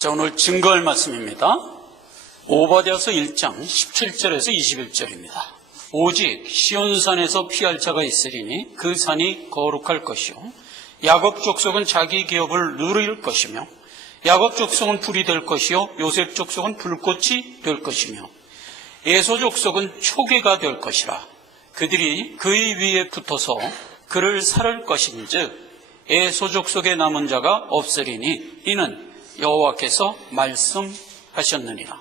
자, 오늘 증거할 말씀입니다. 오바댜서 1장 17절에서 21절입니다. 오직 시온산에서 피할 자가 있으리니 그 산이 거룩할 것이요 야곱 족속은 자기 기업을 누릴 것이며 야곱 족속은 불이 될 것이요 요셉 족속은 불꽃이 될 것이며 에서 족속은 초계가 될 것이라. 그들이 그의 위에 붙어서 그를 살을 것인즉 에서 족속에 남은 자가 없으리니 이는 여호와께서 말씀하셨느니라.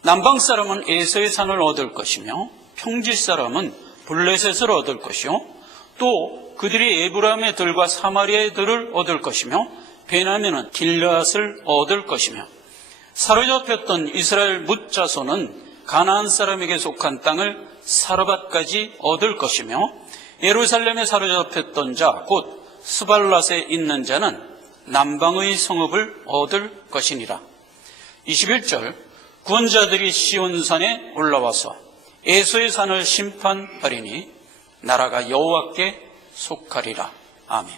남방 사람은 에서의 산을 얻을 것이며 평지 사람은 블레셋을 얻을 것이요 또 그들이 에브라임의 들과 사마리아의 들을 얻을 것이며 베냐민은 길르앗을 얻을 것이며 사로잡혔던 이스라엘 뭇 자손은 가나안 사람에게 속한 땅을 사르밧까지 얻을 것이며 예루살렘에 사로잡혔던 자 곧 스발랏에 있는 자는 남방의 성읍을 얻을 것이니라. 21절 구원자들이 시온산에 올라와서 에서의 산을 심판하리니 나라가 여호와께 속하리라. 아멘.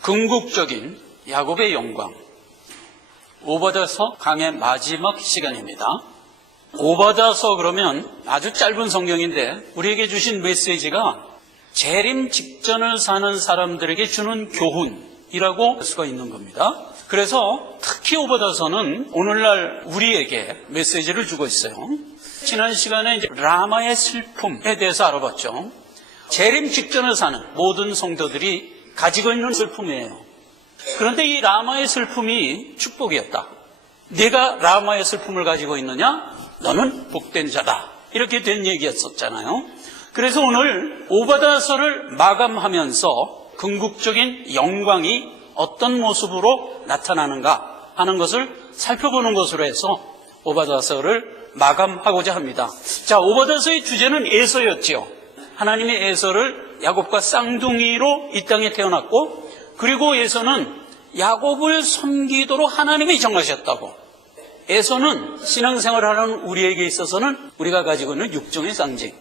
궁극적인 야곱의 영광. 오바댜서 강의 마지막 시간입니다. 오바댜서 그러면 아주 짧은 성경인데 우리에게 주신 메시지가 재림 직전을 사는 사람들에게 주는 교훈이라고 할 수가 있는 겁니다. 그래서 특히 오바댜서는 오늘날 우리에게 메시지를 주고 있어요. 지난 시간에 이제 라마의 슬픔에 대해서 알아봤죠. 재림 직전을 사는 모든 성도들이 가지고 있는 슬픔이에요. 그런데 이 라마의 슬픔이 축복이었다. 네가 라마의 슬픔을 가지고 있느냐? 너는 복된 자다. 이렇게 된 얘기였었잖아요. 그래서 오늘 오바댜서를 마감하면서 궁극적인 영광이 어떤 모습으로 나타나는가 하는 것을 살펴보는 것으로 해서 오바댜서를 마감하고자 합니다. 자, 오바댜서의 주제는 에서였지요. 하나님이 에서를 야곱과 쌍둥이로 이 땅에 태어났고 그리고 에서는 야곱을 섬기도록 하나님이 정하셨다고. 에서는 신앙생활하는 우리에게 있어서는 우리가 가지고 있는 육정의 상징.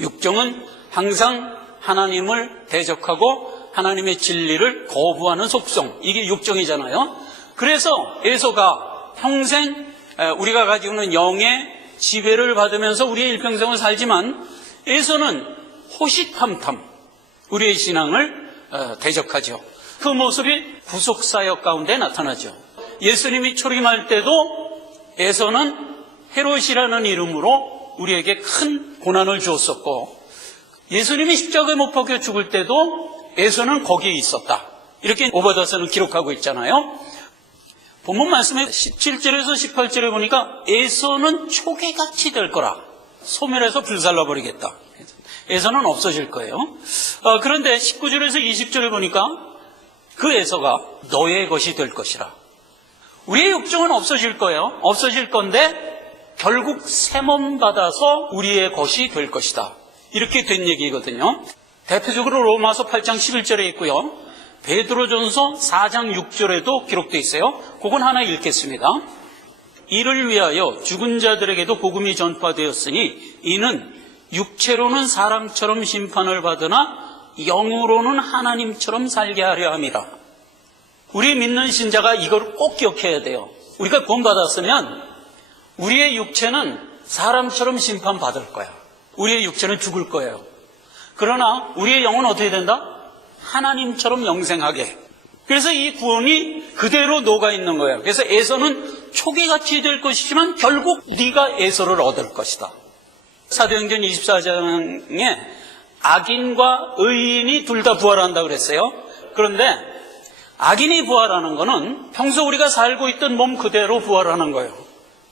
육정은 항상 하나님을 대적하고 하나님의 진리를 거부하는 속성. 이게 육정이잖아요. 그래서 에서가 평생 우리가 가지고 있는 영의 지배를 받으면서 우리의 일평생을 살지만 에서는 호시탐탐 우리의 신앙을 대적하죠. 그 모습이 구속사역 가운데 나타나죠. 예수님이 초림할 때도 에서는 헤롯이라는 이름으로 우리에게 큰 고난을 주었었고 예수님이 십자가에 못 박혀 죽을 때도 에서는 거기에 있었다. 이렇게 오바댜서는 기록하고 있잖아요. 본문 말씀에 17절에서 18절에 보니까 에서는 초계같이 될 거라. 소멸해서 불살라버리겠다. 에서는 없어질 거예요. 그런데 19절에서 20절에 보니까 그 에서가 너의 것이 될 것이라. 우리의 육정은 없어질 거예요. 없어질 건데 결국 새 몸 받아서 우리의 것이 될 것이다. 이렇게 된 얘기거든요. 대표적으로 로마서 8장 11절에 있고요. 베드로전서 4장 6절에도 기록되어 있어요. 그건 하나 읽겠습니다. 이를 위하여 죽은 자들에게도 복음이 전파되었으니 이는 육체로는 사람처럼 심판을 받으나 영으로는 하나님처럼 살게 하려 함이라. 우리 믿는 신자가 이걸 꼭 기억해야 돼요. 우리가 구원받았으면 우리의 육체는 사람처럼 심판받을 거야. 우리의 육체는 죽을 거예요. 그러나 우리의 영은 어떻게 된다? 하나님처럼 영생하게. 그래서 이 구원이 그대로 녹아있는 거예요. 그래서 에서는 초계같이 될 것이지만 결국 네가 에서를 얻을 것이다. 사도행전 24장에 악인과 의인이 둘 다 부활한다 그랬어요. 그런데 악인이 부활하는 거는 평소 우리가 살고 있던 몸 그대로 부활하는 거예요.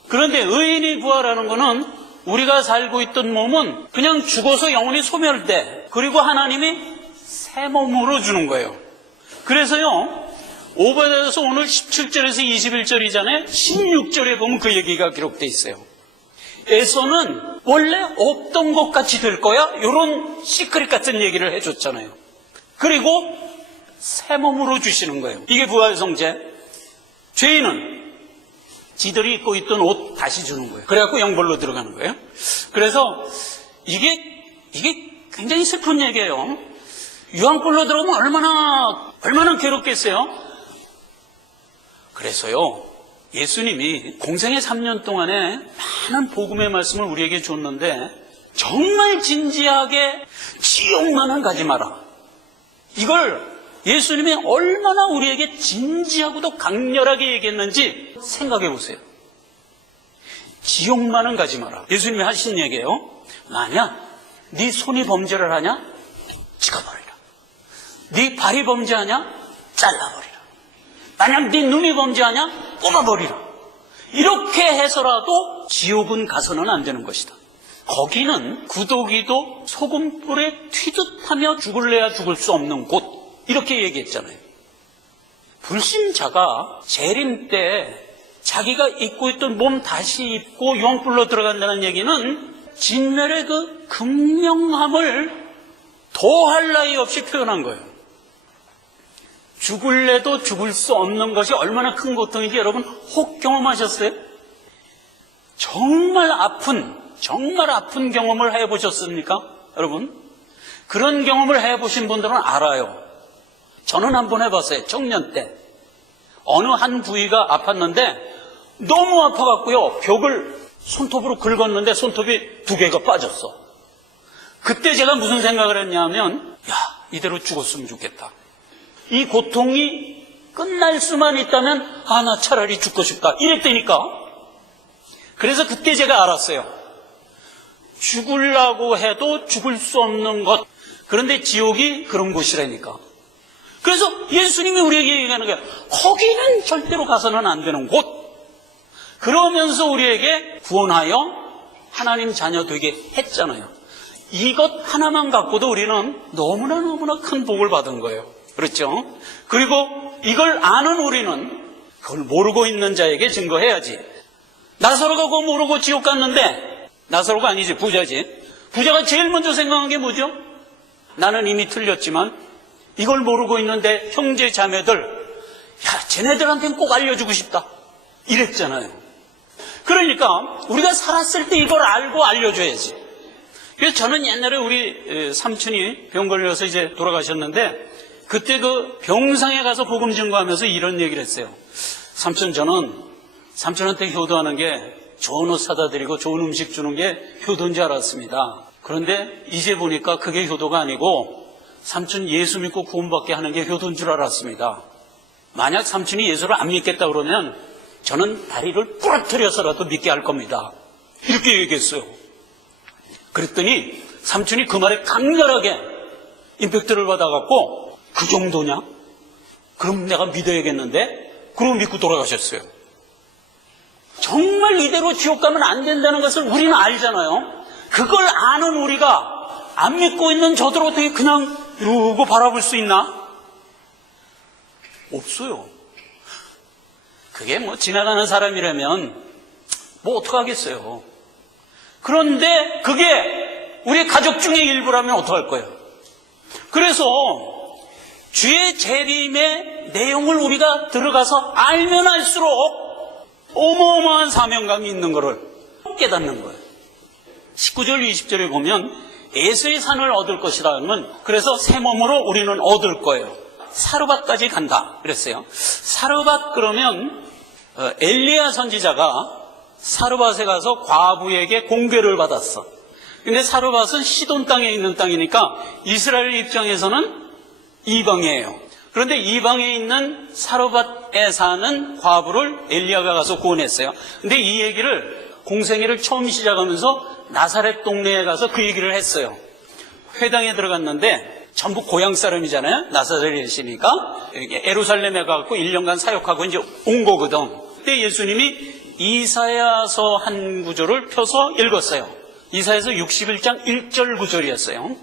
그런데 의인이 부활하는 거는 우리가 살고 있던 몸은 그냥 죽어서 영혼이 소멸돼. 그리고 하나님이 새 몸으로 주는 거예요. 그래서요, 오바댜서 오늘 17절에서 21절이잖아요. 16절에 보면 그 얘기가 기록돼 있어요. 에서는 원래 없던 것 같이 될 거야. 이런 시크릿 같은 얘기를 해줬잖아요. 그리고 새 몸으로 주시는 거예요. 이게 부활 성제. 죄인은 지들이 입고 있던 옷 다시 주는 거예요. 그래갖고 영벌로 들어가는 거예요. 그래서 이게 굉장히 슬픈 얘기예요. 유황불로 들어오면 얼마나 괴롭겠어요. 그래서요, 예수님이 공생의 3년 동안에 많은 복음의 말씀을 우리에게 줬는데 정말 진지하게 지옥만은 가지 마라. 이걸 예수님이 얼마나 우리에게 진지하고도 강렬하게 얘기했는지 생각해 보세요. 지옥만은 가지 마라. 예수님이 하신 얘기예요. 만약 네 손이 범죄를 하냐? 찍어버리라. 네 발이 범죄하냐? 잘라버리라. 만약 네 눈이 범죄하냐? 뽑아버리라. 이렇게 해서라도 지옥은 가서는 안 되는 것이다. 거기는 구더기도 소금불에 튀듯하며 죽을래야 죽을 수 없는 곳, 이렇게 얘기했잖아요. 불신자가 재림 때 자기가 입고 있던 몸 다시 입고 영불로 들어간다는 얘기는 진멸의 그 극명함을 더할 나위 없이 표현한 거예요. 죽을래도 죽을 수 없는 것이 얼마나 큰 고통인지 여러분 혹 경험하셨어요? 정말 아픈 경험을 해보셨습니까? 여러분, 그런 경험을 해보신 분들은 알아요. 저는 한번 해봤어요. 청년 때 어느 한 부위가 아팠는데 너무 아파갖고요, 벽을 손톱으로 긁었는데 손톱이 2개가 빠졌어. 그때 제가 무슨 생각을 했냐면, 야, 이대로 죽었으면 좋겠다. 이 고통이 끝날 수만 있다면, 아, 나 차라리 죽고 싶다, 이랬다니까. 그래서 그때 제가 알았어요. 죽으려고 해도 죽을 수 없는 것, 그런데 지옥이 그런 곳이라니까. 그래서 예수님이 우리에게 얘기하는 거예요. 거기는 절대로 가서는 안 되는 곳. 그러면서 우리에게 구원하여 하나님 자녀 되게 했잖아요. 이것 하나만 갖고도 우리는 너무나 큰 복을 받은 거예요. 그렇죠? 그리고 이걸 아는 우리는 그걸 모르고 있는 자에게 증거해야지. 나사로가 그거 모르고 지옥 갔는데, 나사로가 아니지, 부자지. 부자가 제일 먼저 생각한 게 뭐죠? 나는 이미 틀렸지만 이걸 모르고 있는데 형제 자매들, 야, 쟤네들한테는 꼭 알려주고 싶다, 이랬잖아요. 그러니까 우리가 살았을 때 이걸 알고 알려줘야지. 그래서 저는 옛날에 우리 삼촌이 병 걸려서 이제 돌아가셨는데, 그때 그 병상에 가서 복음 증거하면서 이런 얘기를 했어요. 삼촌, 저는 삼촌한테 효도하는 게 좋은 옷 사다 드리고 좋은 음식 주는 게 효도인 줄 알았습니다. 그런데 이제 보니까 그게 효도가 아니고 삼촌 예수 믿고 구원받게 하는 게 효도인 줄 알았습니다. 만약 삼촌이 예수를 안 믿겠다 그러면 저는 다리를 부러뜨려서라도 믿게 할 겁니다. 이렇게 얘기했어요. 그랬더니 삼촌이 그 말에 강렬하게 임팩트를 받아갖고, 그 정도냐? 그럼 내가 믿어야겠는데? 그러고 믿고 돌아가셨어요. 정말 이대로 지옥 가면 안 된다는 것을 우리는 알잖아요. 그걸 아는 우리가 안 믿고 있는 저들 어떻게 그냥 이러고 바라볼 수 있나? 없어요. 그게 뭐 지나가는 사람이라면 뭐 어떡하겠어요. 그런데 그게 우리 가족 중에 일부라면 어떡할 거예요. 그래서 주의 재림의 내용을 우리가 들어가서 알면 알수록 어마어마한 사명감이 있는 것을 깨닫는 거예요. 19절 20절에 보면 에서의 산을 얻을 것이라는, 그래서 새 몸으로 우리는 얻을 거예요. 사르밧까지 간다 그랬어요. 사르밧 그러면 엘리야 선지자가 사르밧에 가서 과부에게 공개를 받았어. 근데 사르밧은 시돈 땅에 있는 땅이니까 이스라엘 입장에서는 이방이에요. 그런데 이방에 있는 사르밧에 사는 과부를 엘리야가 가서 구원했어요. 근데 이 얘기를 공생애를 처음 시작하면서 나사렛 동네에 가서 그 얘기를 했어요. 회당에 들어갔는데 전부 고향 사람이잖아요. 나사렛이니까 예루살렘에 가고 1년간 사역하고 이제 온 거거든. 그때 예수님이 이사야서 한 구절을 펴서 읽었어요. 이사야서 61장 1절 구절이었어요.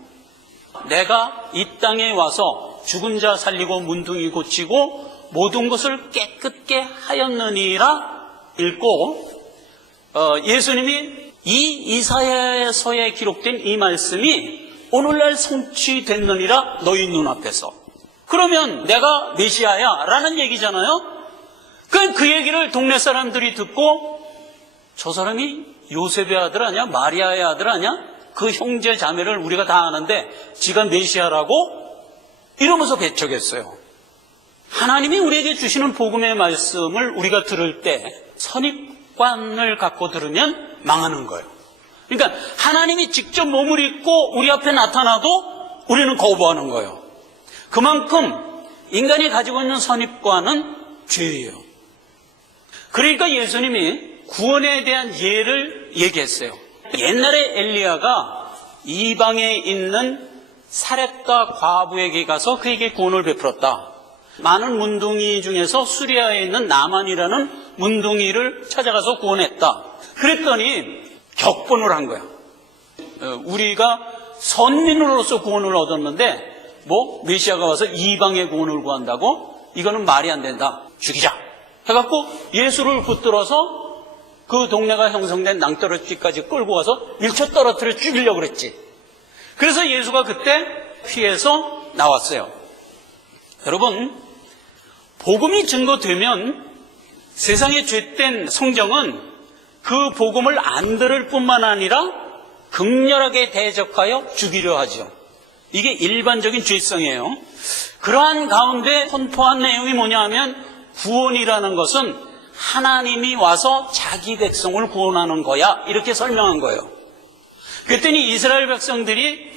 내가 이 땅에 와서 죽은 자 살리고 문둥이 고치고 모든 것을 깨끗게 하였느니라 읽고, 예수님이 이 이사야서에 기록된 이 말씀이 오늘날 성취됐느니라 너희 눈앞에서. 그러면 내가 메시아야 라는 얘기잖아요. 그 얘기를 동네 사람들이 듣고, 저 사람이 요셉의 아들 아니야? 마리아의 아들 아니야? 그 형제 자매를 우리가 다 아는데 지가 메시아라고? 이러면서 배척했어요. 하나님이 우리에게 주시는 복음의 말씀을 우리가 들을 때 선입관을 갖고 들으면 망하는 거예요. 그러니까 하나님이 직접 몸을 입고 우리 앞에 나타나도 우리는 거부하는 거예요. 그만큼 인간이 가지고 있는 선입관은 죄예요. 그러니까 예수님이 구원에 대한 예를 얘기했어요. 옛날에 엘리야가 이방에 있는 사렙과 과부에게 가서 그에게 구원을 베풀었다. 많은 문둥이 중에서 수리아에 있는 나만이라는 문둥이를 찾아가서 구원했다. 그랬더니 격분을 한 거야. 우리가 선민으로서 구원을 얻었는데 메시아가 와서 이방의 구원을 구한다고? 이거는 말이 안 된다. 죽이자. 해갖고 예수를 붙들어서 그 동네가 형성된 낭떠러지까지 끌고 가서 밀쳐 떨어뜨려 죽이려고 그랬지. 그래서 예수가 그때 피해서 나왔어요. 여러분, 복음이 증거되면 세상의 죄된 성정은 그 복음을 안 들을 뿐만 아니라 극렬하게 대적하여 죽이려 하죠. 이게 일반적인 죄성이에요. 그러한 가운데 선포한 내용이 뭐냐 하면 구원이라는 것은 하나님이 와서 자기 백성을 구원하는 거야. 이렇게 설명한 거예요. 그랬더니 이스라엘 백성들이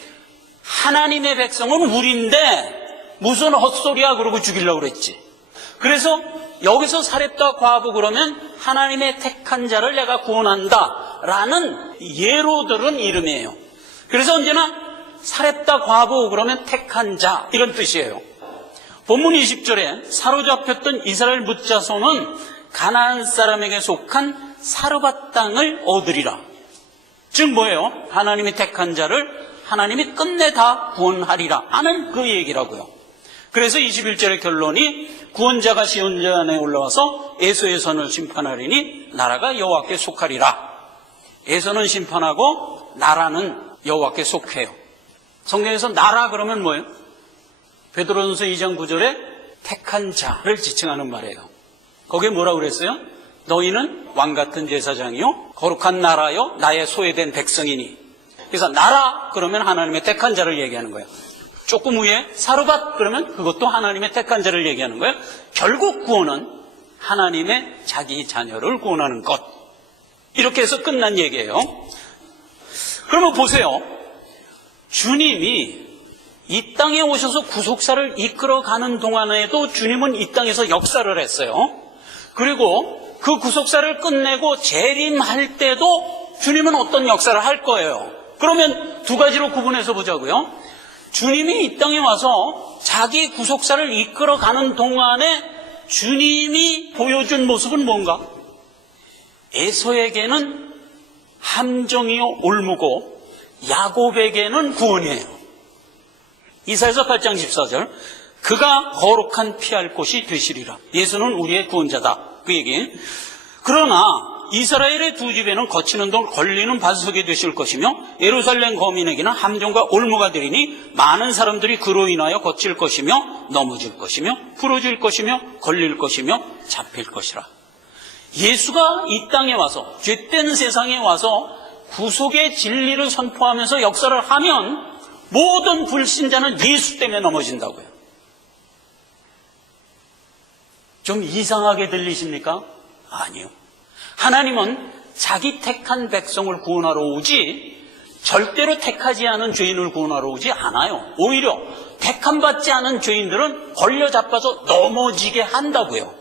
하나님의 백성은 우리인데 무슨 헛소리야 그러고 죽이려고 그랬지. 그래서 여기서 사렙과 과부 그러면 하나님의 택한 자를 내가 구원한다 라는 예로 들은 이름이에요. 그래서 언제나 사렙과 과부 그러면 택한 자 이런 뜻이에요. 본문 20절에 사로잡혔던 이스라엘 뭇자손은 가나안 사람에게 속한 사르밧 땅을 얻으리라. 즉 뭐예요? 하나님이 택한 자를 하나님이 끝내 다 구원하리라 하는 그 얘기라고요. 그래서 21절의 결론이 구원자가 시온산에 올라와서 에서의 선을 심판하리니 나라가 여호와께 속하리라. 에서는 심판하고 나라는 여호와께 속해요. 성경에서 나라 그러면 뭐예요? 베드로전서 2장 9절에 택한 자를 지칭하는 말이에요. 거기에 뭐라고 그랬어요? 너희는 왕같은 제사장이요 거룩한 나라요 나의 소외된 백성이니. 그래서 나라 그러면 하나님의 택한 자를 얘기하는 거예요. 조금 위에 사르밧 그러면 그것도 하나님의 택한 자를 얘기하는 거예요. 결국 구원은 하나님의 자기 자녀를 구원하는 것. 이렇게 해서 끝난 얘기예요. 그러면 보세요. 주님이 이 땅에 오셔서 구속사를 이끌어가는 동안에도 주님은 이 땅에서 역사를 했어요. 그리고 그 구속사를 끝내고 재림할 때도 주님은 어떤 역사를 할 거예요. 그러면 두 가지로 구분해서 보자고요. 주님이 이 땅에 와서 자기 구속사를 이끌어가는 동안에 주님이 보여준 모습은 뭔가? 에서에게는 함정이요 올무고 야곱에게는 구원이에요. 이사야서 8장 14절 그가 거룩한 피할 곳이 되시리라. 예수는 우리의 구원자다. 그 얘기. 그러나 이스라엘의 두 집에는 거치는 돌 걸리는 반석이 되실 것이며 예루살렘 거민에게는 함정과 올무가 되리니 많은 사람들이 그로 인하여 거칠 것이며 넘어질 것이며 부러질 것이며 걸릴 것이며 잡힐 것이라. 예수가 이 땅에 와서 죄된 세상에 와서 구속의 진리를 선포하면서 역사를 하면 모든 불신자는 예수 때문에 넘어진다고요. 좀 이상하게 들리십니까? 아니요. 하나님은 자기 택한 백성을 구원하러 오지 절대로 택하지 않은 죄인을 구원하러 오지 않아요. 오히려 택함받지 않은 죄인들은 걸려 잡아서 넘어지게 한다고요.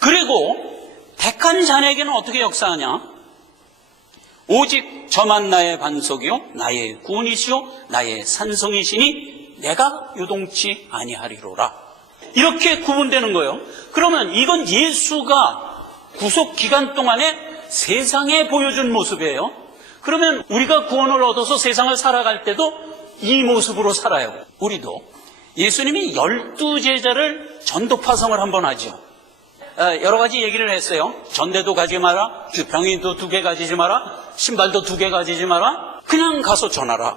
그리고 택한 자에게는 어떻게 역사하냐? 오직 저만 나의 반석이요 나의 구원이시요 나의 산성이시니 내가 요동치 아니하리로라. 이렇게 구분되는 거예요. 그러면 이건 예수가 구속 기간 동안에 세상에 보여준 모습이에요. 그러면 우리가 구원을 얻어서 세상을 살아갈 때도 이 모습으로 살아요. 우리도 예수님이 12제자를 전도파성을 한번 하죠. 여러 가지 얘기를 했어요. 전대도 가지 마라, 병인도 2개 가지지 마라, 신발도 2개 가지지 마라, 그냥 가서 전하라.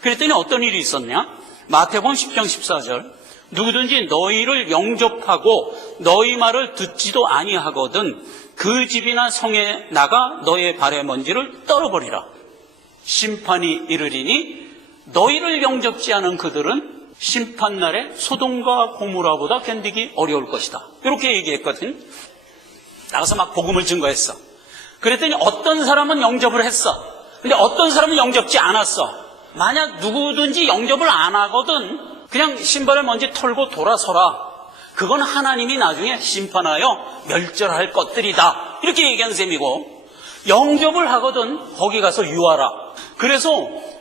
그랬더니 어떤 일이 있었냐? 마태복음 10장 14절 누구든지 너희를 영접하고 너희 말을 듣지도 아니하거든 그 집이나 성에 나가 너의 발의 먼지를 떨어버리라. 심판이 이르리니 너희를 영접지 않은 그들은 심판날에 소돔과 고모라보다 견디기 어려울 것이다. 이렇게 얘기했거든. 나가서 막 복음을 증거했어. 그랬더니 어떤 사람은 영접을 했어. 근데 어떤 사람은 영접지 않았어. 만약 누구든지 영접을 안 하거든 그냥 신발을 먼저 털고 돌아서라. 그건 하나님이 나중에 심판하여 멸절할 것들이다. 이렇게 얘기한 셈이고, 영접을 하거든 거기 가서 유하라. 그래서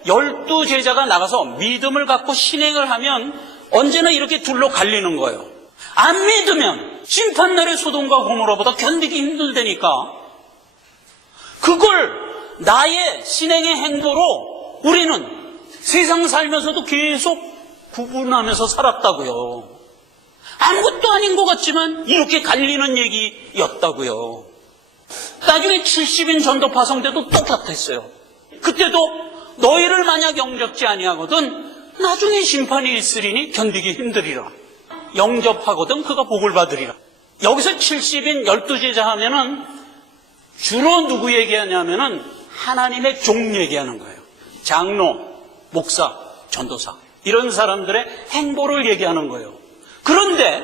12제자가 나가서 믿음을 갖고 신행을 하면 언제나 이렇게 둘로 갈리는 거예요. 안 믿으면 심판날의 소돔과 고모라보다 견디기 힘들다니까. 그걸 나의 신행의 행보로 우리는 세상 살면서도 계속 구분하면서 살았다고요. 아무것도 아닌 것 같지만 이렇게 갈리는 얘기였다고요. 나중에 70인 전도파송 때도 똑같았어요. 그때도 너희를 만약 영접지 아니하거든 나중에 심판이 있으리니 견디기 힘들리라. 영접하거든 그가 복을 받으리라. 여기서 70인 12제자 하면은 주로 누구 얘기하냐면은 하나님의 종 얘기하는 거예요. 장로, 목사, 전도사 이런 사람들의 행보를 얘기하는 거예요. 그런데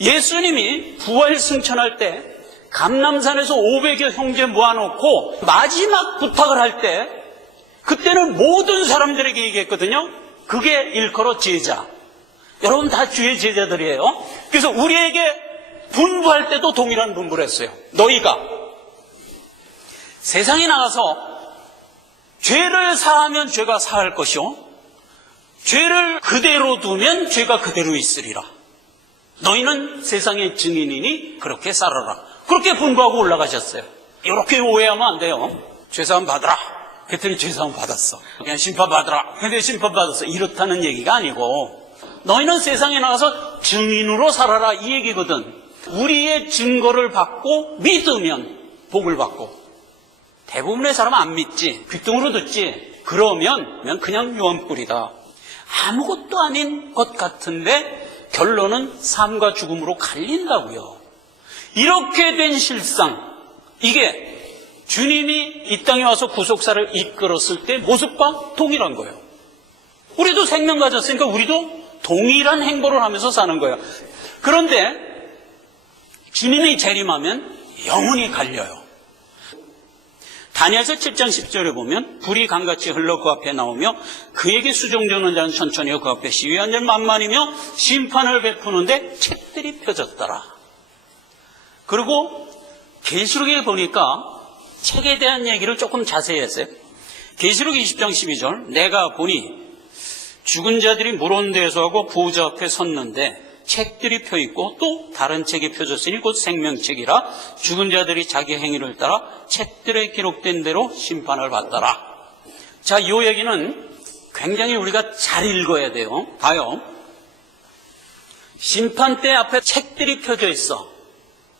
예수님이 부활 승천할 때 감람산에서 500여 형제 모아놓고 마지막 부탁을 할 때 그때는 모든 사람들에게 얘기했거든요. 그게 일컬어 제자. 여러분 다 주의 제자들이에요. 그래서 우리에게 분부할 때도 동일한 분부를 했어요. 너희가 세상에 나가서 죄를 사하면 죄가 사할 것이요 죄를 그대로 두면 죄가 그대로 있으리라. 너희는 세상의 증인이니 그렇게 살아라. 그렇게 분부하고 올라가셨어요. 이렇게 오해하면 안 돼요. 죄사함 받으라. 그랬더니 죄사함 받았어. 그냥 심판 받으라. 근데 심판 받았어. 이렇다는 얘기가 아니고 너희는 세상에 나가서 증인으로 살아라 이 얘기거든. 우리의 증거를 받고 믿으면 복을 받고, 대부분의 사람은 안 믿지. 귓등으로 듣지. 그러면 그냥 유언뿌리다. 아무것도 아닌 것 같은데 결론은 삶과 죽음으로 갈린다고요. 이렇게 된 실상, 이게 주님이 이 땅에 와서 구속사를 이끌었을 때 모습과 동일한 거예요. 우리도 생명 가졌으니까 우리도 동일한 행보를 하면서 사는 거예요. 그런데 주님이 재림하면 영혼이 갈려요. 다니엘서 7장 10절에 보면 불이 강같이 흘러 그 앞에 나오며 그에게 수종되는 자는 천천히 그 앞에 시위한 자는 만만이며 심판을 베푸는데 책들이 펴졌더라. 그리고 계시록에 보니까 책에 대한 얘기를 조금 자세히 했어요. 계시록 20장 12절 내가 보니 죽은 자들이 물 온데에서 하고 보좌 앞에 섰는데 책들이 펴있고 또 다른 책이 펴졌으니 곧 생명책이라 죽은 자들이 자기 행위를 따라 책들에 기록된 대로 심판을 받더라. 자, 이 얘기는 굉장히 우리가 잘 읽어야 돼요. 봐요. 심판대 앞에 책들이 펴져 있어.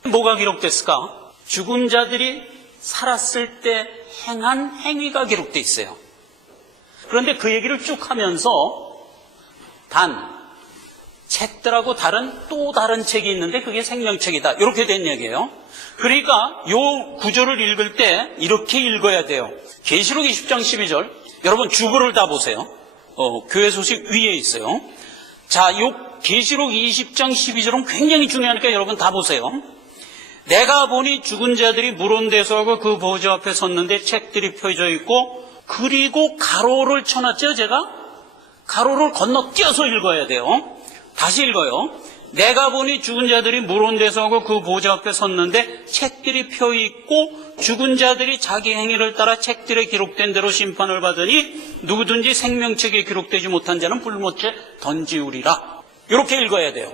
뭐가 기록됐을까? 죽은 자들이 살았을 때 행한 행위가 기록돼 있어요. 그런데 그 얘기를 쭉 하면서 책들하고 또 다른 책이 있는데 그게 생명책이다. 이렇게 된 얘기예요. 그러니까 이 구조를 읽을 때 이렇게 읽어야 돼요. 계시록 20장 12절 여러분 주보를 다 보세요. 교회 소식 위에 있어요. 자, 이 계시록 20장 12절은 굉장히 중요하니까 여러분 다 보세요. 내가 보니 죽은 자들이 물 온 데서 하고 그 보좌 앞에 섰는데 책들이 펴져 있고, 그리고 가로를 쳐놨죠. 제가 가로를 건너뛰어서 읽어야 돼요. 다시 읽어요. 내가 보니 죽은 자들이 물 온 데서 하고 그 보좌 앞에 섰는데 책들이 펴 있고 죽은 자들이 자기 행위를 따라 책들에 기록된 대로 심판을 받으니 누구든지 생명책에 기록되지 못한 자는 불못에 던지우리라. 이렇게 읽어야 돼요.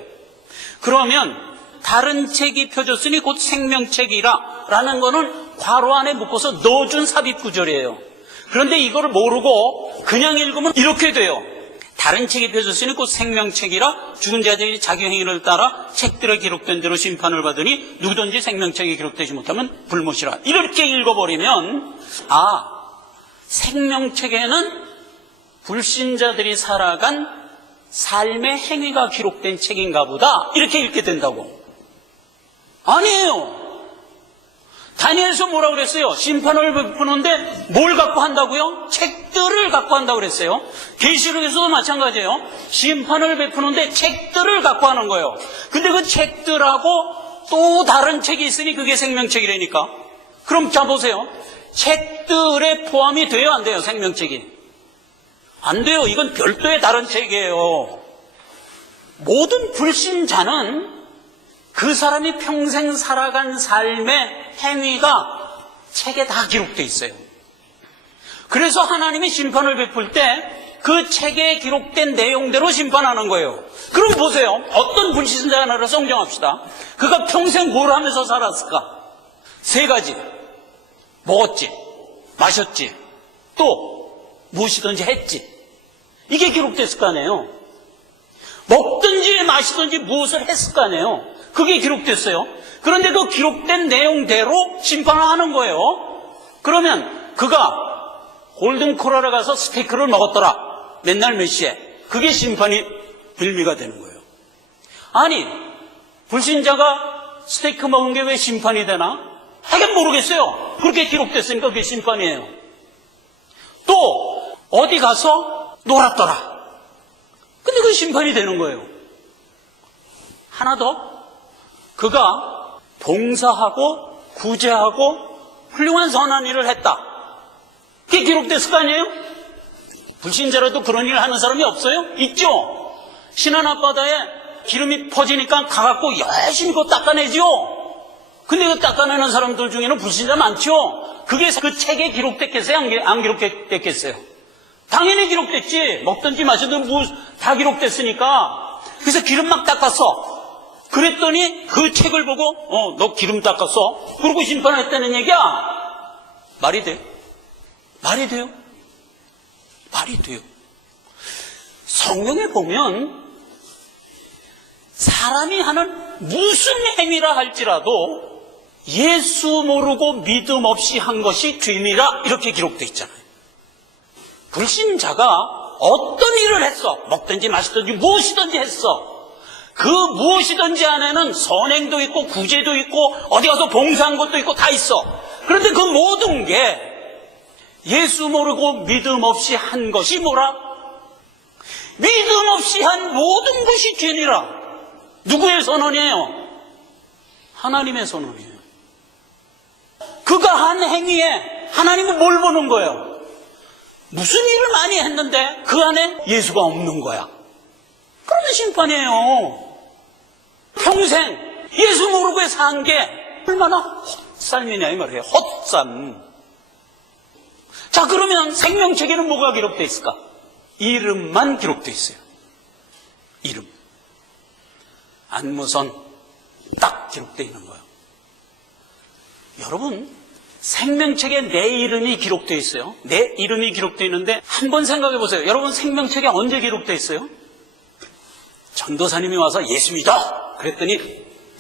그러면 다른 책이 펴졌으니 곧 생명책이라 라는 거는 괄호 안에 묶어서 넣어준 삽입 구절이에요. 그런데 이거를 모르고 그냥 읽으면 이렇게 돼요. 다른 책이 펴졌으니 곧 생명책이라 죽은 자들이 자기 행위를 따라 책들에 기록된 대로 심판을 받으니 누구든지 생명책에 기록되지 못하면 불못이라. 이렇게 읽어버리면 생명책에는 불신자들이 살아간 삶의 행위가 기록된 책인가 보다 이렇게 읽게 된다고. 아니에요. 다니엘서 뭐라고 그랬어요? 심판을 베푸는데 뭘 갖고 한다고요? 책들을 갖고 한다고 그랬어요. 계시록에서도 마찬가지예요. 심판을 베푸는데 책들을 갖고 하는 거예요. 근데 그 책들하고 또 다른 책이 있으니 그게 생명책이라니까. 그럼 자 보세요. 책들에 포함이 돼요, 안 돼요? 생명책이. 안 돼요. 이건 별도의 다른 책이에요. 모든 불신자는 그 사람이 평생 살아간 삶의 행위가 책에 다 기록되어 있어요. 그래서 하나님이 심판을 베풀 때 그 책에 기록된 내용대로 심판하는 거예요. 그럼 보세요. 어떤 불신자 하나를 성정합시다. 그가 평생 뭘 하면서 살았을까? 세 가지. 먹었지, 마셨지, 또 무엇이든지 했지. 이게 기록됐을 거 아니에요. 먹든지 마시든지 무엇을 했을 거 아니에요. 그게 기록됐어요. 그런데 그 기록된 내용대로 심판을 하는 거예요. 그러면 그가 골든코라를 가서 스테이크를 먹었더라. 맨날 몇 시에. 그게 심판이 빌미가 되는 거예요. 아니, 불신자가 스테이크 먹은 게 왜 심판이 되나? 하긴 모르겠어요. 그렇게 기록됐으니까 그게 심판이에요. 또 어디 가서 놀았더라. 근데 그게 심판이 되는 거예요. 하나 더. 그가 봉사하고 구제하고 훌륭한 선한 일을 했다. 그게 기록됐을 거 아니에요? 불신자라도 그런 일을 하는 사람이 없어요? 있죠. 신안 앞바다에 기름이 퍼지니까 가갖고 열심히 그거 닦아내죠. 근데 그 닦아내는 사람들 중에는 불신자 많죠. 그게 그 책에 기록됐겠어요? 안 기록됐겠어요? 당연히 기록됐지. 먹든지 마시든지 다 기록됐으니까. 그래서 기름 막 닦았어. 그랬더니 그 책을 보고 너 기름 닦았어? 그러고 심판했다는 얘기야. 말이 돼? 말이 돼요? 말이 돼요. 성경에 보면 사람이 하는 무슨 행위라 할지라도 예수 모르고 믿음 없이 한 것이 죄니라 이렇게 기록되어 있잖아요. 불신자가 어떤 일을 했어. 먹든지 마시든지 무엇이든지 했어. 그 무엇이든지 안에는 선행도 있고 구제도 있고 어디 가서 봉사한 것도 있고 다 있어. 그런데 그 모든 게 예수 모르고 믿음 없이 한 것이 뭐라? 믿음 없이 한 모든 것이 죄니라. 누구의 선언이에요? 하나님의 선언이에요. 그가 한 행위에 하나님은 뭘 보는 거예요? 무슨 일을 많이 했는데 그 안에 예수가 없는 거야. 그러면 심판이에요. 평생 예수 모르고 산 게 얼마나 헛삶이냐 이 말이에요. 헛삶. 자, 그러면 생명책에는 뭐가 기록되어 있을까? 이름만 기록되어 있어요. 이름. 안무선 딱 기록되어 있는 거예요. 여러분, 생명책에 내 이름이 기록되어 있어요. 내 이름이 기록되어 있는데 한번 생각해 보세요. 여러분, 생명책에 언제 기록되어 있어요? 전도사님이 와서 예수 믿어! 그랬더니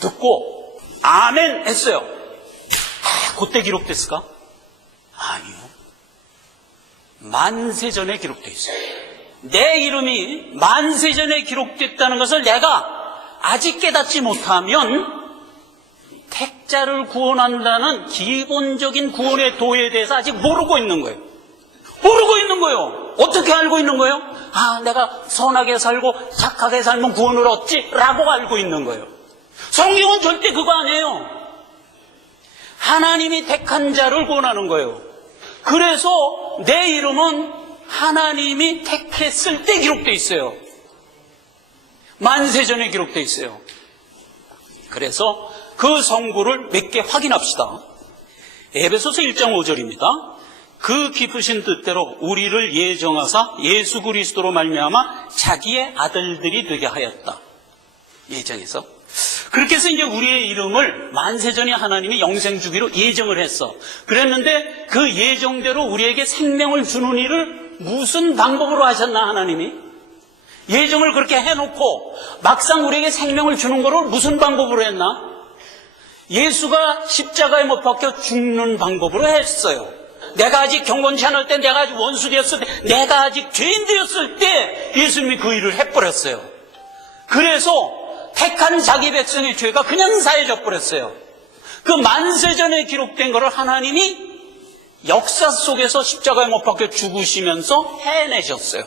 듣고 아멘 했어요. 그때 기록됐을까? 아니요. 만세전에 기록되어 있어요. 내 이름이 만세전에 기록됐다는 것을 내가 아직 깨닫지 못하면 택자를 구원한다는 기본적인 구원의 도에 대해서 아직 모르고 있는 거예요. 모르고 있는 거예요. 어떻게 알고 있는 거예요? 아, 내가 선하게 살고 착하게 살면 구원을 얻지 라고 알고 있는 거예요. 성경은 절대 그거 아니에요. 하나님이 택한 자를 구원하는 거예요. 그래서 내 이름은 하나님이 택했을 때 기록되어 있어요. 만세전에 기록되어 있어요. 그래서 그 성구를 몇 개 확인합시다. 에베소서 1장 5절입니다. 그 기쁘신 뜻대로 우리를 예정하사 예수 그리스도로 말미암아 자기의 아들들이 되게 하였다. 예정해서. 그렇게 해서 이제 우리의 이름을 만세전에 하나님이 영생 주기로 예정을 했어. 그랬는데 그 예정대로 우리에게 생명을 주는 일을 무슨 방법으로 하셨나 하나님이? 예정을 그렇게 해놓고 막상 우리에게 생명을 주는 거를 무슨 방법으로 했나? 예수가 십자가에 못 박혀 죽는 방법으로 했어요. 내가 아직 경건치 않을 때, 내가 아직 원수 되었을 때, 내가 아직 죄인 되었을 때 예수님이 그 일을 해버렸어요. 그래서 택한 자기 백성의 죄가 그냥 사해져 버렸어요. 그 만세전에 기록된 것을 하나님이 역사 속에서 십자가에 못 박혀 죽으시면서 해내셨어요.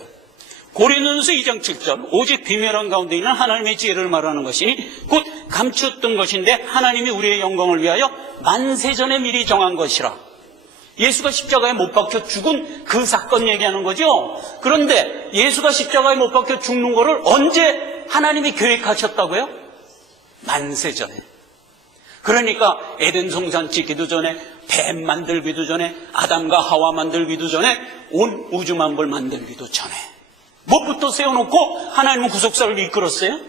고린도전서 2장 7절 오직 비밀한 가운데 있는 하나님의 지혜를 말하는 것이니 곧 감추었던 것인데 하나님이 우리의 영광을 위하여 만세전에 미리 정한 것이라. 예수가 십자가에 못 박혀 죽은 그 사건 얘기하는 거죠. 그런데 예수가 십자가에 못 박혀 죽는 거를 언제 하나님이 계획하셨다고요? 만세전에. 그러니까 에덴 성산 짓기도 전에, 뱀 만들기도 전에, 아담과 하와 만들기도 전에, 온 우주 만물 만들기도 전에 무엇부터 세워놓고 하나님은 구속사를 이끌었어요?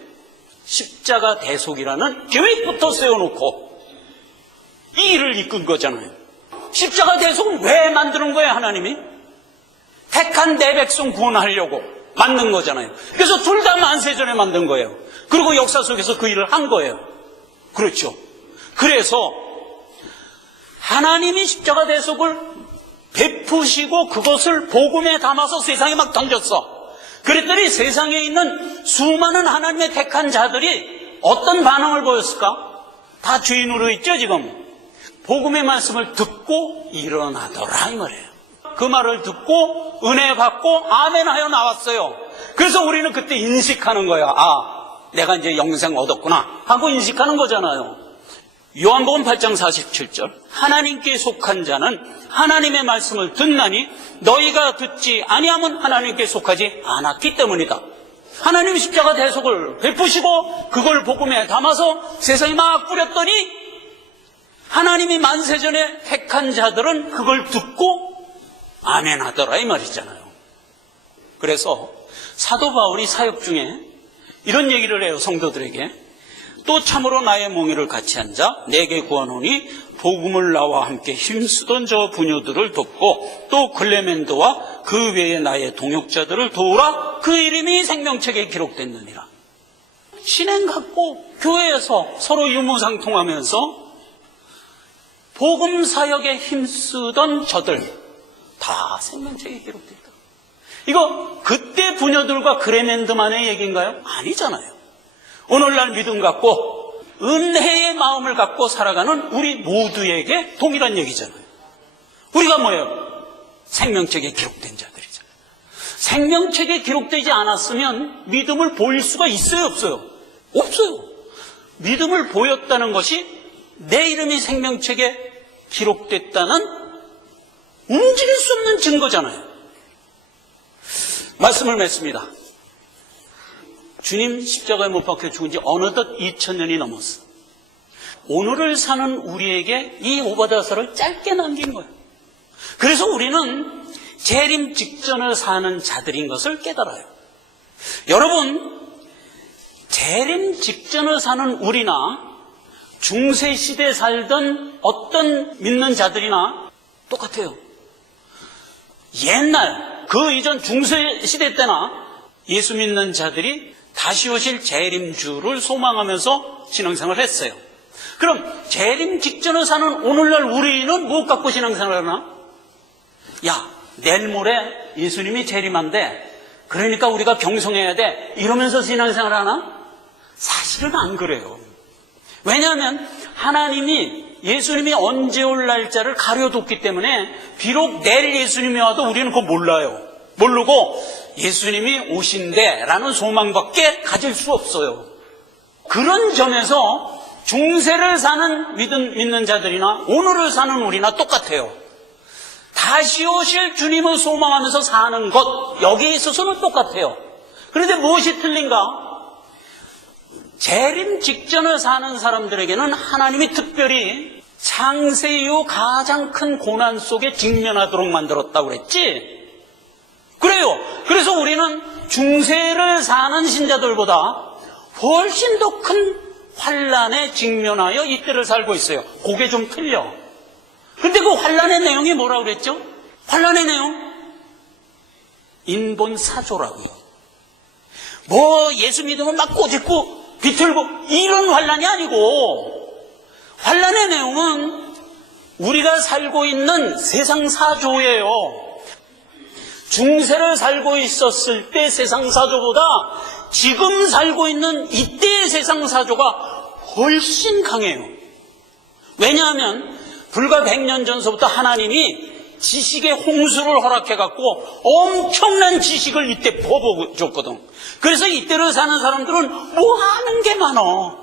십자가 대속이라는 계획부터 세워놓고 이 일을 이끈 거잖아요. 십자가 대속은 왜 만드는 거예요? 하나님이 택한 내 백성 구원하려고 만든 거잖아요. 그래서 둘 다 만세전에 만든 거예요. 그리고 역사 속에서 그 일을 한 거예요. 그렇죠. 그래서 하나님이 십자가 대속을 베푸시고 그것을 복음에 담아서 세상에 막 던졌어. 그랬더니 세상에 있는 수많은 하나님의 택한 자들이 어떤 반응을 보였을까? 다 죄인으로 있죠 지금. 복음의 말씀을 듣고 일어나더라 이 말이에요. 그 말을 듣고 은혜 받고 아멘 하여 나왔어요. 그래서 우리는 그때 인식하는 거야. 아, 내가 이제 영생 얻었구나 하고 인식하는 거잖아요. 요한복음 8장 47절 하나님께 속한 자는 하나님의 말씀을 듣나니 너희가 듣지 아니하면 하나님께 속하지 않았기 때문이다. 하나님이 십자가 대속을 베푸시고 그걸 복음에 담아서 세상에 막 뿌렸더니 하나님이 만세전에 택한 자들은 그걸 듣고 아멘 하더라 이 말이잖아요. 그래서 사도 바울이 사역 중에 이런 얘기를 해요. 성도들에게. 또 참으로 나의 몽의를 같이 한 자 내게 구하노니 복음을 나와 함께 힘쓰던 저 부녀들을 돕고 또 클레멘도와 그 외에 나의 동역자들을 도우라. 그 이름이 생명책에 기록됐느니라. 신행 갖고 교회에서 서로 유무상통하면서 복음 사역에 힘쓰던 저들 다 생명책에 기록됐다. 이거 그때 부녀들과 클레멘도만의 얘기인가요? 아니잖아요. 오늘날 믿음 갖고 은혜의 마음을 갖고 살아가는 우리 모두에게 동일한 얘기잖아요. 우리가 뭐예요? 생명책에 기록된 자들이잖아요. 생명책에 기록되지 않았으면 믿음을 보일 수가 있어요, 없어요? 없어요. 믿음을 보였다는 것이 내 이름이 생명책에 기록됐다는 움직일 수 없는 증거잖아요. 말씀을 맺습니다. 주님 십자가에 못 박혀 죽은 지 어느덧 2000년이 넘었어. 오늘을 사는 우리에게 이 오바다서를 짧게 남긴 거예요. 그래서 우리는 재림 직전을 사는 자들인 것을 깨달아요. 여러분, 재림 직전을 사는 우리나 중세시대에 살던 어떤 믿는 자들이나 똑같아요. 옛날 그 이전 중세시대 때나 예수 믿는 자들이 다시 오실 재림주를 소망하면서 신앙생활을 했어요. 그럼 재림 직전을 사는 오늘날 우리는 무엇 갖고 신앙생활을 하나? 야, 내일 모레 예수님이 재림한대. 그러니까 우리가 경성해야 돼. 이러면서 신앙생활을 하나? 사실은 안 그래요. 왜냐하면 하나님이 예수님이 언제 올 날짜를 가려뒀기 때문에 비록 내일 예수님이 와도 우리는 그거 몰라요. 모르고 예수님이 오신대라는 소망밖에 가질 수 없어요. 그런 점에서 중세를 사는 믿는 자들이나 오늘을 사는 우리나 똑같아요. 다시 오실 주님을 소망하면서 사는 것, 여기에 있어서는 똑같아요. 그런데 무엇이 틀린가? 재림 직전을 사는 사람들에게는 하나님이 특별히 창세 이후 가장 큰 고난 속에 직면하도록 만들었다고 그랬지? 그래요. 그래서 우리는 중세를 사는 신자들보다 훨씬 더 큰 환난에 직면하여 이때를 살고 있어요. 그게 좀 틀려. 근데 그 환난의 내용이 뭐라고 그랬죠? 환난의 내용? 인본사조라고요. 뭐 예수 믿으면 막 꼬집고 비틀고 이런 환난이 아니고, 환난의 내용은 우리가 살고 있는 세상 사조예요. 중세를 살고 있었을 때 세상 사조보다 지금 살고 있는 이때의 세상 사조가 훨씬 강해요. 왜냐하면 불과 100년 전서부터 하나님이 지식의 홍수를 허락해갖고 엄청난 지식을 이때 퍼부어줬거든. 그래서 이때를 사는 사람들은 뭐 아는 게 많어.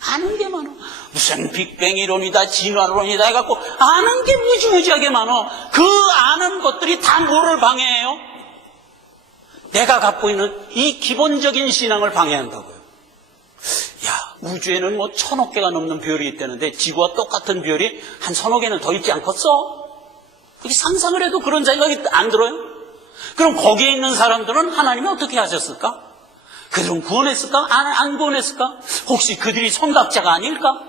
아는 게 많어. 무슨 빅뱅 이론이다, 진화론이다 해갖고 아는 게 무지무지하게 많어. 그 아는 것들이 다 뭐를 방해해요? 내가 갖고 있는 이 기본적인 신앙을 방해한다고요. 야, 우주에는 뭐 1000억 개가 넘는 별이 있다는데 지구와 똑같은 별이 한 서너 개는 더 있지 않겠어? 그게 상상을 해도 그런 생각이 안 들어요? 그럼 거기에 있는 사람들은 하나님이 어떻게 하셨을까? 그들은 구원했을까? 안 구원했을까? 혹시 그들이 선각자가 아닐까?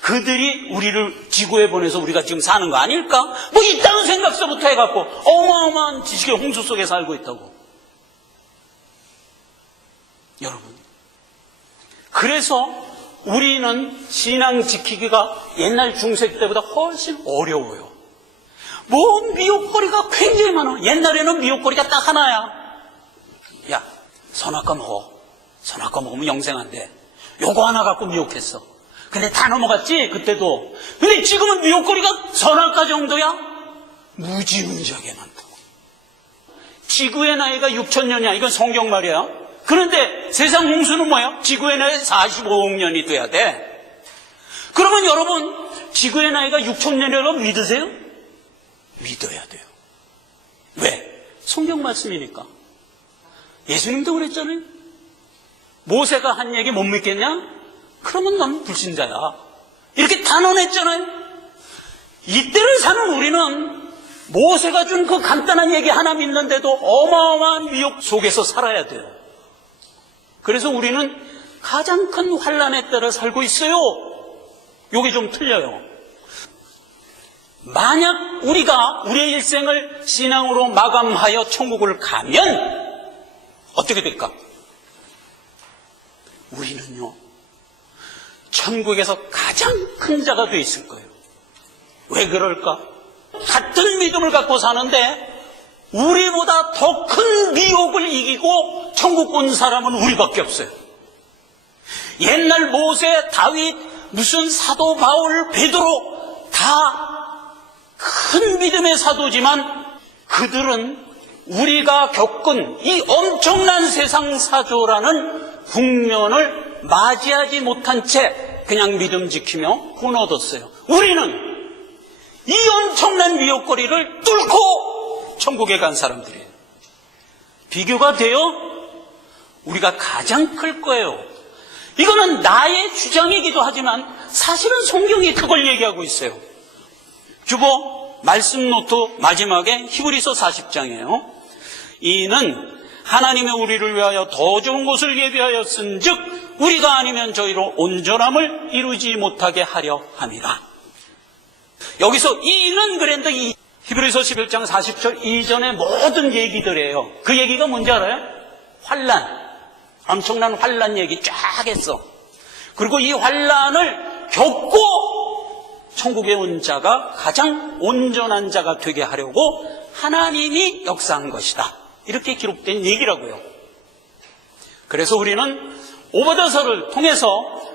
그들이 우리를 지구에 보내서 우리가 지금 사는 거 아닐까? 뭐 있다는 생각서부터 해갖고 어마어마한 지식의 홍수 속에 살고 있다고. 여러분, 그래서 우리는 신앙 지키기가 옛날 중세 때보다 훨씬 어려워요. 뭐 미혹거리가 굉장히 많아. 옛날에는 미혹거리가 딱 하나야. 야, 선악과 먹어. 선악과 먹으면 영생한대. 요거 하나 갖고 미혹했어. 근데 다 넘어갔지 그때도. 근데 지금은 미혹거리가 선악과 정도야? 무지무지하게 많다고. 지구의 나이가 6000년이야. 이건 성경 말이야. 그런데 세상 홍수는 뭐야? 지구의 나이 45억 년이 돼야 돼. 그러면 여러분, 지구의 나이가 6000년이라고 믿으세요? 믿어야 돼요. 왜? 성경 말씀이니까. 예수님도 그랬잖아요. 모세가 한 얘기 못 믿겠냐? 그러면 넌 불신자야. 이렇게 단언했잖아요. 이때를 사는 우리는 모세가 준 그 간단한 얘기 하나 믿는데도 어마어마한 미혹 속에서 살아야 돼요. 그래서 우리는 가장 큰 환난의 때를 살고 있어요. 이게 좀 틀려요. 만약 우리가 우리의 일생을 신앙으로 마감하여 천국을 가면 어떻게 될까? 우리는요, 천국에서 가장 큰 자가 돼 있을 거예요. 왜 그럴까? 같은 믿음을 갖고 사는데 우리보다 더 큰 미혹을 이기고 천국 온 사람은 우리밖에 없어요. 옛날 모세, 다윗, 무슨 사도 바울, 베드로 다 큰 믿음의 사도지만 그들은 우리가 겪은 이 엄청난 세상 사조라는 국면을 맞이하지 못한 채 그냥 믿음 지키며 구원 얻었어요. 우리는 이 엄청난 미혹거리를 뚫고 천국에 간 사람들이에요. 비교가 돼요? 우리가 가장 클 거예요. 이거는 나의 주장이기도 하지만 사실은 성경이 그걸 얘기하고 있어요. 주보 말씀 노트 마지막에 히브리서 40장이에요. 이는 하나님의 우리를 위하여 더 좋은 곳을 예비하였은즉 우리가 아니면 저희로 온전함을 이루지 못하게 하려 함이라. 여기서 이는 그랜드 이 히브리서 11장 40절 이전의 모든 얘기들이에요. 그 얘기가 뭔지 알아요? 환난, 엄청난 환난 얘기 쫙 했어. 그리고 이 환난을 겪고 천국에 온 자가 가장 온전한 자가 되게 하려고 하나님이 역사한 것이다. 이렇게 기록된 얘기라고요. 그래서 우리는 오바댜서를 통해서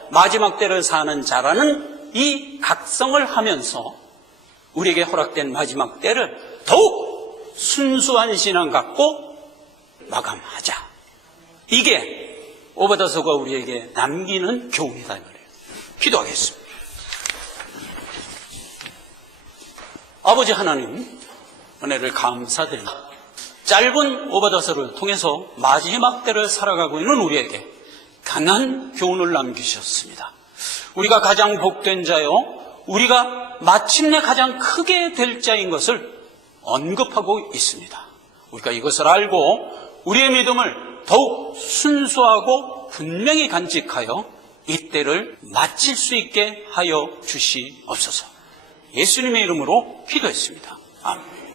마지막 때를 사는 자라는 이 각성을 하면서 우리에게 허락된 마지막 때를 더욱 순수한 신앙 갖고 마감하자. 이게 오바댜서가 우리에게 남기는 교훈이다 말이에요. 기도하겠습니다. 아버지 하나님, 은혜를 감사드립니다. 짧은 오바댜서를 통해서 마지막 때를 살아가고 있는 우리에게 강한 교훈을 남기셨습니다. 우리가 가장 복된 자요, 우리가 마침내 가장 크게 될 자인 것을 언급하고 있습니다. 우리가 이것을 알고 우리의 믿음을 더욱 순수하고 분명히 간직하여 이 때를 마칠 수 있게 하여 주시옵소서. 예수님의 이름으로 기도했습니다. 아멘.